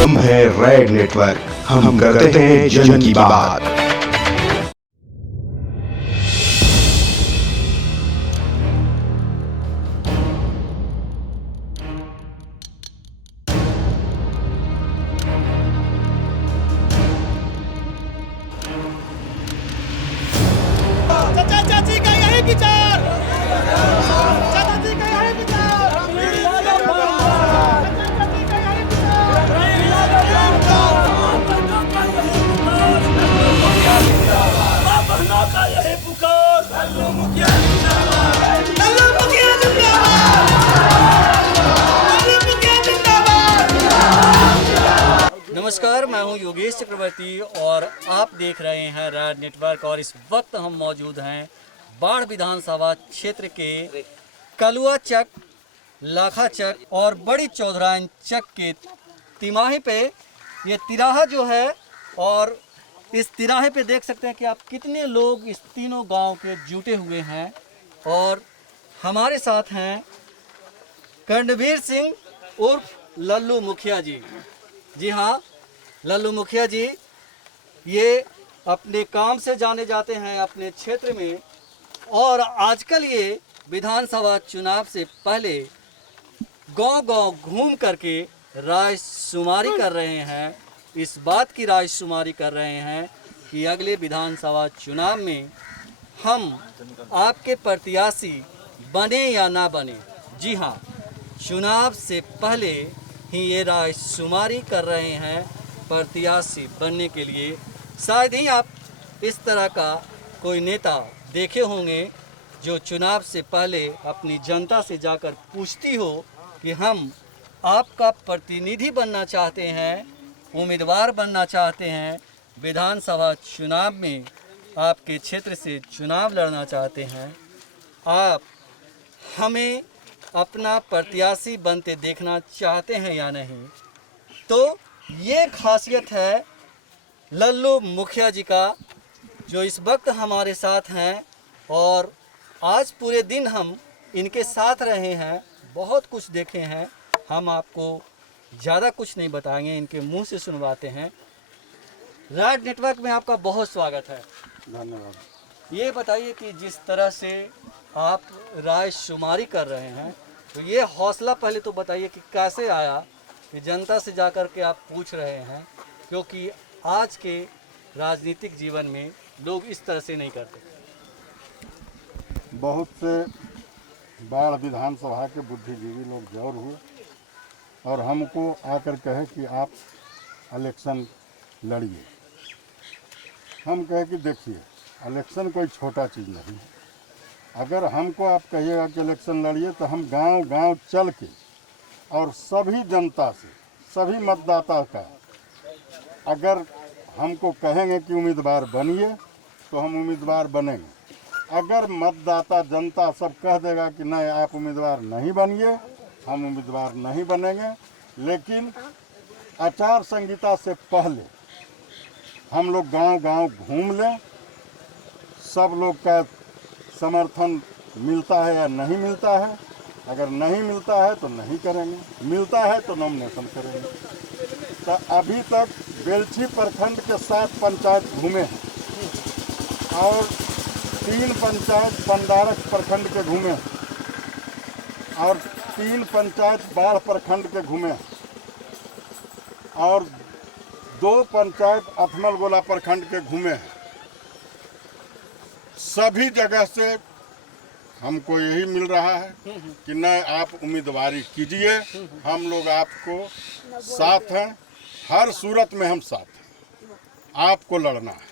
हम है red network, हम करते हैं जन की बात। चाचा चाची का यही विचार, चाचा जी का यही विचार, चाचा चाची का यही विचार, बहनों का यही पुकार, लल्लू मुखिया जिंदाबाद, लल्लू मुखिया जिंदाबाद, लल्लू मुखिया जिंदाबाद। नमस्कार, मैं हूं योगेश चक्रवर्ती और आप देख रहे हैं रेड नेटवर्क। और इस वक्त हम मौजूद हैं बाढ़ विधानसभा क्षेत्र के कलुआ चक, लाखा चक और बड़ी चौधराइन चक के तिमाही पे ये तिराहा जो है, और इस तिराहे पे देख सकते हैं कि आप कितने लोग इस तीनों गांव के जुटे हुए हैं। और हमारे साथ हैं कर्णवीर सिंह उर्फ लल्लू मुखिया जी। जी हाँ, लल्लू मुखिया जी ये अपने काम से जाने जाते हैं अपने क्षेत्र में, और आजकल ये विधानसभा चुनाव से पहले गांव-गांव घूम करके राय शुमारी कर रहे हैं। इस बात की राय शुमारी कर रहे हैं कि अगले विधानसभा चुनाव में हम आपके प्रत्याशी बने या ना बने। जी हाँ, चुनाव से पहले ही ये राय शुमारी कर रहे हैं प्रत्याशी बनने के लिए। शायद ही आप इस तरह का कोई नेता देखे होंगे जो चुनाव से पहले अपनी जनता से जाकर पूछती हो कि हम आपका प्रतिनिधि बनना चाहते हैं, उम्मीदवार बनना चाहते हैं, विधानसभा चुनाव में आपके क्षेत्र से चुनाव लड़ना चाहते हैं, आप हमें अपना प्रत्याशी बनते देखना चाहते हैं या नहीं। तो ये खासियत है लल्लू मुखिया जी का, जो इस वक्त हमारे साथ हैं। और आज पूरे दिन हम इनके साथ रहे हैं, बहुत कुछ देखे हैं। हम आपको ज़्यादा कुछ नहीं बताएंगे, इनके मुंह से सुनवाते हैं। रेड नेटवर्क में आपका बहुत स्वागत है। धन्यवाद। ये बताइए कि जिस तरह से आप राय शुमारी कर रहे हैं, तो ये हौसला पहले तो बताइए कि कैसे आया कि जनता से जाकर के आप पूछ रहे हैं, क्योंकि आज के राजनीतिक जीवन में लोग इस तरह से नहीं करते। बहुत से बाढ़ विधानसभा के बुद्धिजीवी लोग जौर हुए और हमको आकर कहे कि आप इलेक्शन लड़िए। हम कहे कि देखिए, इलेक्शन कोई छोटा चीज़ नहीं है। अगर हमको आप कहिएगा कि इलेक्शन लड़िए, तो हम गांव-गांव चल के और सभी जनता से, सभी मतदाता का अगर हमको कहेंगे कि उम्मीदवार बनिए, तो हम उम्मीदवार बनेंगे। अगर मतदाता जनता सब कह देगा कि नहीं आप उम्मीदवार नहीं बनिए, हम उम्मीदवार नहीं बनेंगे। लेकिन आचार संहिता से पहले हम लोग गांव-गांव घूम लें, सब लोग का समर्थन मिलता है या नहीं मिलता है। अगर नहीं मिलता है तो नहीं करेंगे, मिलता है तो नॉमिनेशन करेंगे। तो अभी तक बेलछी प्रखंड के 7 पंचायत घूमे हैं और 3 पंचायत पंडारक प्रखंड के घूमे हैं और 3 पंचायत बाढ़ प्रखंड के घूमे हैं और 2 पंचायत अथमल गोला प्रखंड के घूमे हैं। सभी जगह से हमको यही मिल रहा है कि नहीं आप उम्मीदवारी कीजिए, हम लोग आपको साथ हैं, हर सूरत में हम साथ हैं, आपको लड़ना है।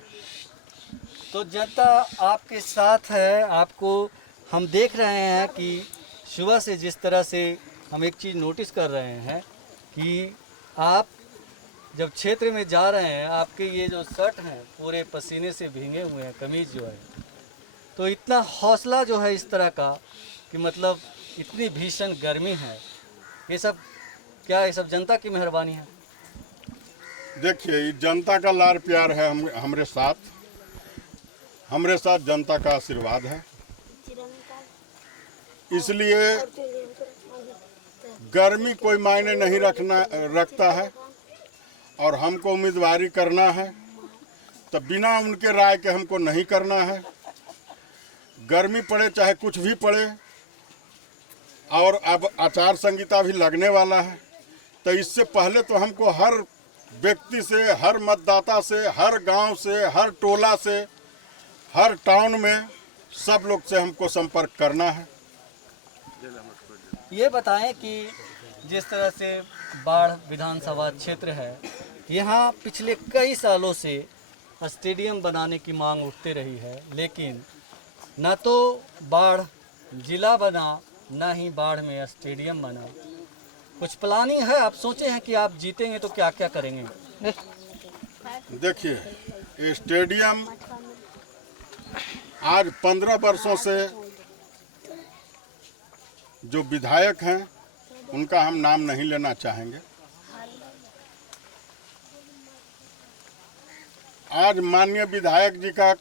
तो जनता आपके साथ है। आपको हम देख रहे हैं कि सुबह से जिस तरह से हम एक चीज़ नोटिस कर रहे हैं कि आप जब क्षेत्र में जा रहे हैं, आपके ये जो शर्ट हैं पूरे पसीने से भीगे हुए हैं, कमीज़ जो है, तो इतना हौसला जो है इस तरह का कि मतलब इतनी भीषण गर्मी है, ये सब क्या, ये सब जनता की मेहरबानी है? देखिए, ये जनता का लाड़ प्यार है हमरे साथ जनता का आशीर्वाद है। इसलिए गर्मी कोई मायने नहीं रखता है। और हमको उम्मीदवारी करना है तो बिना उनके राय के हमको नहीं करना है। गर्मी पड़े चाहे कुछ भी पड़े, और अब आचार संहिता भी लगने वाला है, तो इससे पहले तो हमको हर व्यक्ति से, हर मतदाता से, हर गांव से, हर टोला से, हर टाउन में सब लोग से हमको संपर्क करना है। ये बताएं कि जिस तरह से बाढ़ विधानसभा क्षेत्र है, यहाँ पिछले कई सालों से स्टेडियम बनाने की मांग उठती रही है, लेकिन न तो बाढ़ जिला बना, न ही बाढ़ में स्टेडियम बना। कुछ प्लानिंग है? आप सोचे हैं कि आप जीतेंगे तो क्या क्या करेंगे? देखिए, ये स्टेडियम आज 15 वर्षों से जो विधायक हैं उनका हम नाम नहीं लेना चाहेंगे। आज माननीय विधायक जी का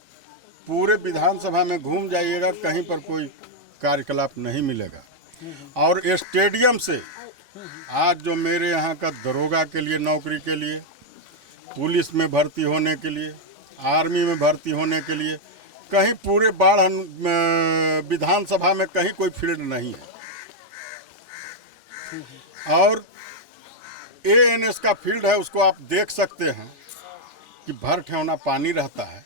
पूरे विधानसभा में घूम जाइएगा, कहीं पर कोई कार्यकलाप नहीं मिलेगा। और स्टेडियम से आज जो मेरे यहाँ का दरोगा के लिए नौकरी के लिए, पुलिस में भर्ती होने के लिए, आर्मी में भर्ती होने के लिए, कहीं पूरे बाढ़ विधानसभा में कहीं कोई फील्ड नहीं है। और एएनएस का फील्ड है, उसको आप देख सकते हैं कि भर ठेवना पानी रहता है।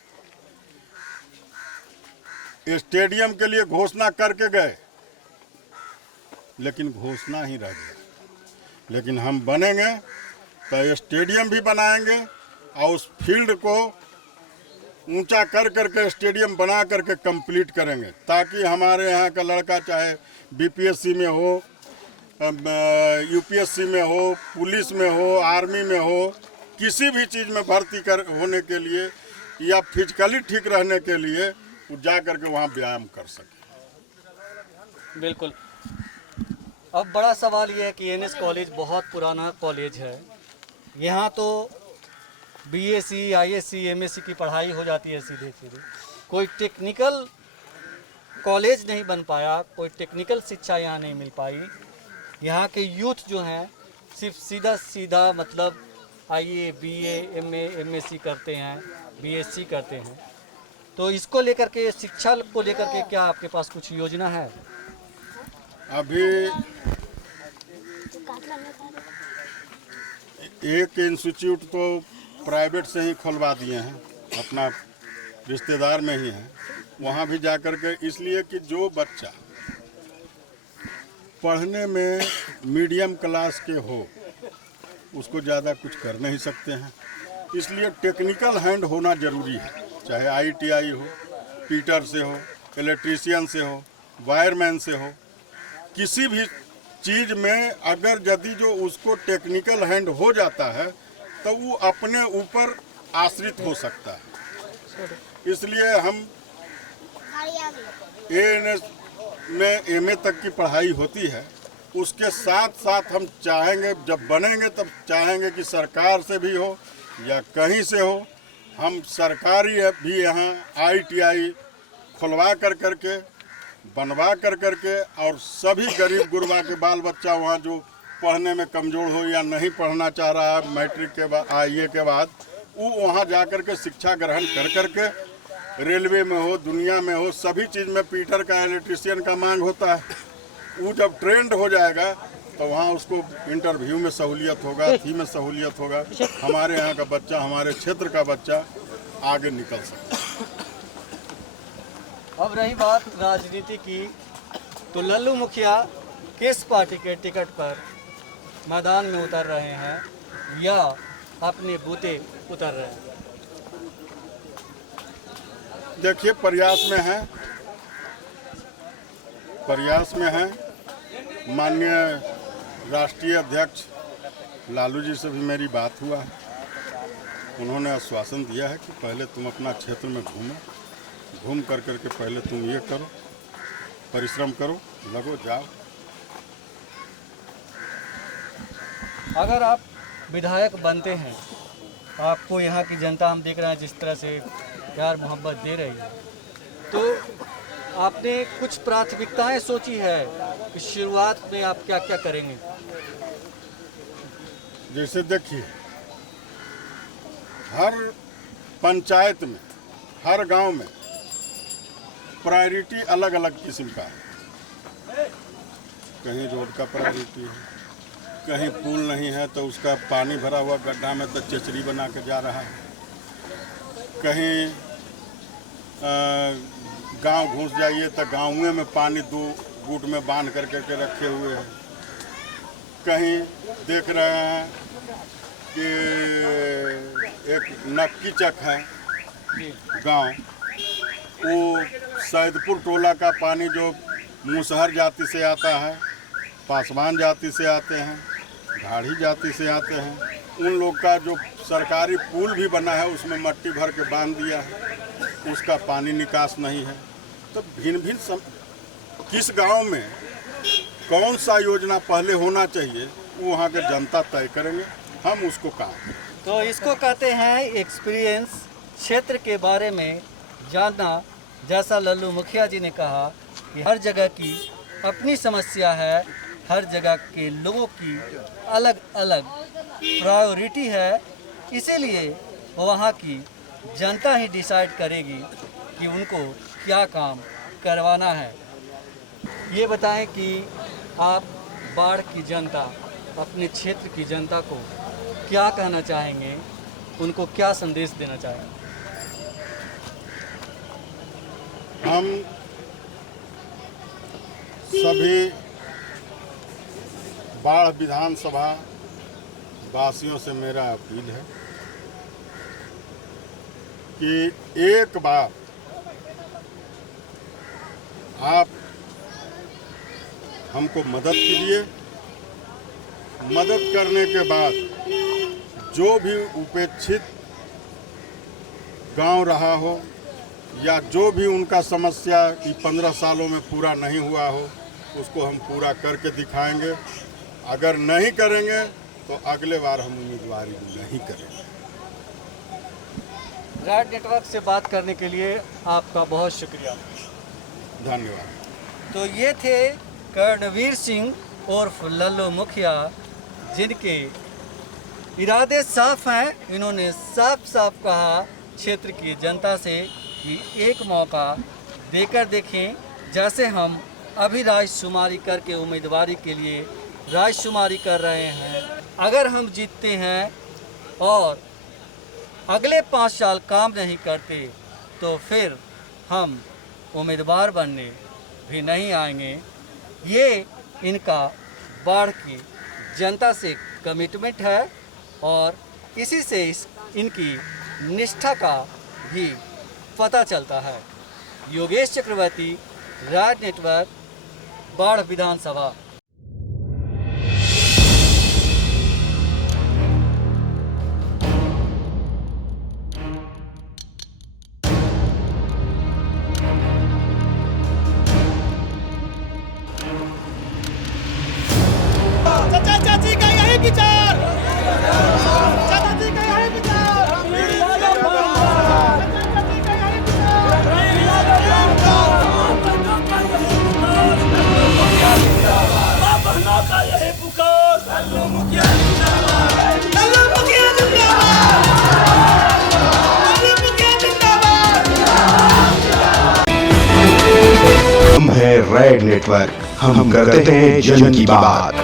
स्टेडियम के लिए घोषणा करके गए, लेकिन घोषणा ही रह गई। लेकिन हम बनेंगे तो स्टेडियम भी बनाएंगे और उस फील्ड को ऊंचा कर करके स्टेडियम बना करके कंप्लीट करेंगे, ताकि हमारे यहाँ का लड़का चाहे बीपीएससी में हो, यूपीएससी में हो, पुलिस में हो, आर्मी में हो, किसी भी चीज़ में भर्ती होने के लिए या फिजिकली ठीक रहने के लिए वो जा करके वहाँ व्यायाम कर सके। बिल्कुल। अब बड़ा सवाल ये है कि एनएस कॉलेज बहुत पुराना कॉलेज है। यहाँ तो बीएससी, आईएससी, एमएससी की पढ़ाई हो जाती है सीधे सीधे। कोई टेक्निकल कॉलेज नहीं बन पाया, कोई टेक्निकल शिक्षा यहाँ नहीं मिल पाई। यहाँ के यूथ जो हैं सिर्फ सीधा सीधा मतलब आईए, बीए, एमए, एमएससी करते हैं, बीएससी करते हैं। तो इसको लेकर के, शिक्षा को लेकर के क्या आपके पास कुछ योजना है? अभी एक इंस्टीट्यूट तो प्राइवेट से ही खुलवा दिए हैं, अपना रिश्तेदार में ही है, वहाँ भी जा कर के, इसलिए कि जो बच्चा पढ़ने में मीडियम क्लास के हो उसको ज़्यादा कुछ कर नहीं सकते हैं, इसलिए टेक्निकल हैंड होना ज़रूरी है। चाहे आईटीआई हो, पीटर से हो, इलेक्ट्रीशियन से हो, वायरमैन से हो, किसी भी चीज़ में अगर यदि जो उसको टेक्निकल हैंड हो जाता है तो वो अपने ऊपर आश्रित हो सकता है। इसलिए हम एएनएस में एमए तक की पढ़ाई होती है, उसके साथ साथ हम चाहेंगे, जब बनेंगे तब चाहेंगे कि सरकार से भी हो या कहीं से हो, हम सरकारी भी यहाँ आईटीआई खुलवा कर करके, बनवा कर करके, और सभी गरीब गुरबा के बाल बच्चा वहाँ जो पढ़ने में कमज़ोर हो या नहीं पढ़ना चाह रहा है मैट्रिक के बाद, आईए के बाद, वो वहाँ जा कर के शिक्षा ग्रहण कर करके, रेलवे में हो, दुनिया में हो, सभी चीज़ में पीटर का, इलेक्ट्रीशियन का मांग होता है। वो जब ट्रेंड हो जाएगा तो वहाँ उसको इंटरव्यू में सहूलियत होगा, थी में सहूलियत होगा, हमारे यहाँ का बच्चा, हमारे क्षेत्र का बच्चा आगे निकल सकता है। अब रही बात राजनीति की, तो लल्लू मुखिया किस पार्टी के टिकट पर मैदान में उतर रहे हैं या अपने बूते उतर रहे हैं? देखिए, प्रयास में है। माननीय राष्ट्रीय अध्यक्ष लालू जी से भी मेरी बात हुआ है, उन्होंने आश्वासन दिया है कि पहले तुम अपना क्षेत्र में घूम कर करके पहले तुम ये करो, परिश्रम करो, लगो, जाओ। अगर आप विधायक बनते हैं, आपको यहाँ की जनता, हम देख रहे हैं जिस तरह से प्यार मोहब्बत दे रही है, तो आपने कुछ प्राथमिकताएं सोची है कि शुरुआत में आप क्या क्या करेंगे? जैसे देखिए, हर पंचायत में, हर गांव में प्रायोरिटी अलग अलग किस्म का है। कहीं रोड का प्रायोरिटी है, कहीं पुल नहीं है तो उसका पानी भरा हुआ गड्ढा में तो चचरी बना के जा रहा है, कहीं गांव घुस जाइए तो गाँव में पानी 2 गुट में बांध करके रखे हुए हैं। कहीं देख रहे हैं कि एक नक्की चक है गांव, वो सैदपुर टोला का पानी जो मुसहर जाति से आता है, पासवान जाति से आते हैं, ढाढ़ी जाति से आते हैं, उन लोग का जो सरकारी पुल भी बना है उसमें मट्टी भर के बांध दिया है, उसका पानी निकास नहीं है। तो भिन्न भिन्न किस गांव में कौन सा योजना पहले होना चाहिए वो वहाँ के जनता तय करेंगे, हम उसको काम। तो इसको कहते हैं एक्सपीरियंस, क्षेत्र के बारे में जानना। जैसा लल्लू मुखिया जी ने कहा कि हर जगह की अपनी समस्या है, हर जगह के लोगों की अलग अलग प्रायोरिटी है, इसीलिए वहाँ की जनता ही डिसाइड करेगी कि उनको क्या काम करवाना है। ये बताएं कि आप बाढ़ की जनता, अपने क्षेत्र की जनता को क्या कहना चाहेंगे, उनको क्या संदेश देना चाहेंगे? हम सभी बाढ़ विधानसभा वासियों से मेरा अपील है कि एक बार आप हमको मदद कीजिए। मदद करने के बाद जो भी उपेक्षित गांव रहा हो या जो भी उनका समस्या 15 सालों में पूरा नहीं हुआ हो, उसको हम पूरा करके दिखाएंगे। अगर नहीं करेंगे तो अगले बार हम उम्मीदवारी नहीं करेंगे। राइट नेटवर्क से बात करने के लिए आपका बहुत शुक्रिया, धन्यवाद। तो ये थे कर्णवीर सिंह उर्फ लल्लू मुखिया, जिनके इरादे साफ हैं। इन्होंने साफ साफ कहा क्षेत्र की जनता से कि एक मौका देकर देखें। जैसे हम अभी राजशुमारी करके उम्मीदवारी के लिए राजशुमारी कर रहे हैं, अगर हम जीतते हैं और अगले 5 साल काम नहीं करते तो फिर हम उम्मीदवार बनने भी नहीं आएंगे। ये इनका बाढ़ की जनता से कमिटमेंट है और इसी से इनकी निष्ठा का भी पता चलता है। योगेश चक्रवर्ती, राज नेटवर्क, बाढ़ विधानसभा। चाची का यही विचार, चाची का यही विचार, बहनों का यही पुकार, लल्लू मुखिया जिंदाबाद, लल्लू मुखिया जिंदाबाद, लल्लू मुखिया जिंदाबाद। हम हैं रेड नेटवर्क, हम करते हैं जन की बात।